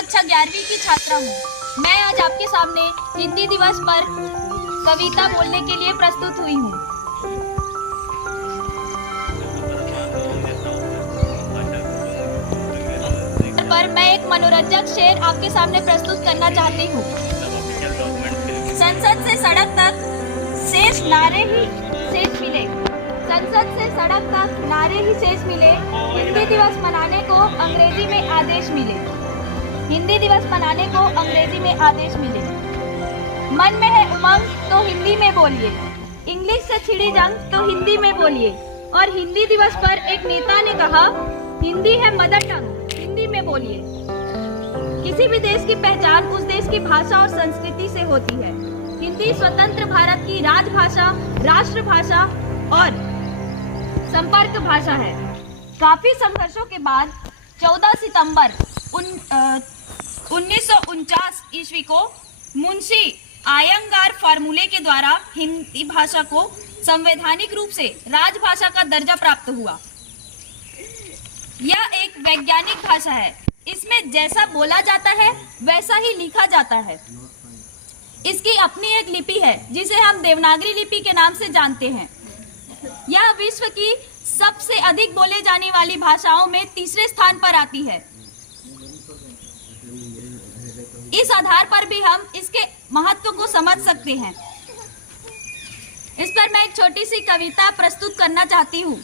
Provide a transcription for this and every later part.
कक्षा 11वीं की छात्रा हूँ। मैं आज आपके सामने हिंदी दिवस पर कविता बोलने के लिए प्रस्तुत हुई हूँ। पर मैं एक मनोरंजक शेर आपके सामने प्रस्तुत करना चाहती हूँ। संसद से सड़क तक शेष नारे ही शेष मिले, संसद से सड़क तक नारे ही शेष मिले, हिंदी दिवस मनाने को अंग्रेजी में आदेश मिले, हिंदी दिवस मनाने को अंग्रेजी में आदेश मिले। मन में है उमंग तो हिंदी में बोलिए, इंग्लिश से छिड़ी जंग तो हिंदी में बोलिए। और हिंदी दिवस पर एक नेता ने कहा, हिंदी है मदर टंग, हिंदी में बोलिए। किसी भी देश की पहचान उस देश की भाषा और संस्कृति से होती है। हिंदी स्वतंत्र भारत की राजभाषा, राष्ट्रभाषा और संपर्क भाषा है। काफी संघर्षों के बाद 14 सितंबर 1949 ईस्वी को मुंशी आयंगार फार्मूले के द्वारा हिंदी भाषा को संवैधानिक रूप से राजभाषा का दर्जा प्राप्त हुआ। यह एक वैज्ञानिक भाषा है। इसमें जैसा बोला जाता है वैसा ही लिखा जाता है। इसकी अपनी एक लिपि है जिसे हम देवनागरी लिपि के नाम से जानते हैं। यह विश्व की सबसे अधिक बोले जाने वाली भाषाओं में तीसरे स्थान पर आती है। इस आधार पर भी हम इसके महत्व को समझ सकते हैं। इस पर मैं एक छोटी सी कविता प्रस्तुत करना चाहती हूँ।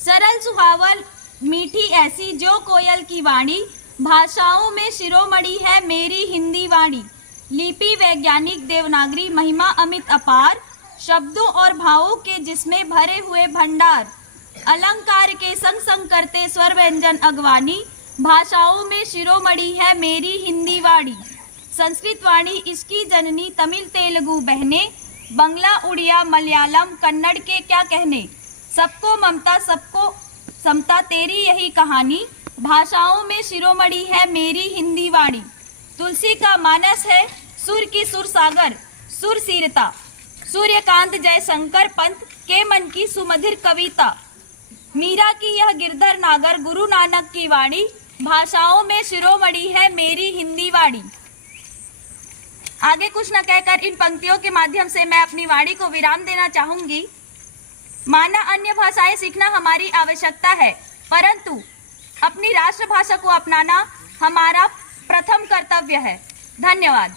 सरल सुहावल मीठी ऐसी जो कोयल की वाणी, भाषाओं में शिरोमणि है मेरी हिंदी वाणी। लिपि वैज्ञानिक देवनागरी महिमा अमित अपार, शब्दों और भावों के जिसमें भरे हुए भंडार। अलंकार के संग संग करते स्वर व्यंजन अगवानी, भाषाओं में शिरोमणि है मेरी हिंदी वाणी। संस्कृत वाणी इसकी जननी, तमिल तेलुगु बहने, बंगला उड़िया मलयालम कन्नड़ के क्या कहने। सबको ममता सबको समता तेरी यही कहानी, भाषाओं में शिरोमणि है मेरी हिंदी वाणी। तुलसी का मानस है सुर की सुर सागर, सुर सीरता, सूर्यकांत जयशंकर पंत के मन की सुमधुर कविता। मीरा की यह गिरधर नागर, गुरु नानक की वाणी, भाषाओं में शिरोमणि है मेरी हिंदी वाणी। आगे कुछ न कहकर इन पंक्तियों के माध्यम से मैं अपनी वाणी को विराम देना चाहूंगी। माना अन्य भाषाएं सीखना हमारी आवश्यकता है, परंतु अपनी राष्ट्रभाषा को अपनाना हमारा प्रथम कर्तव्य है। धन्यवाद।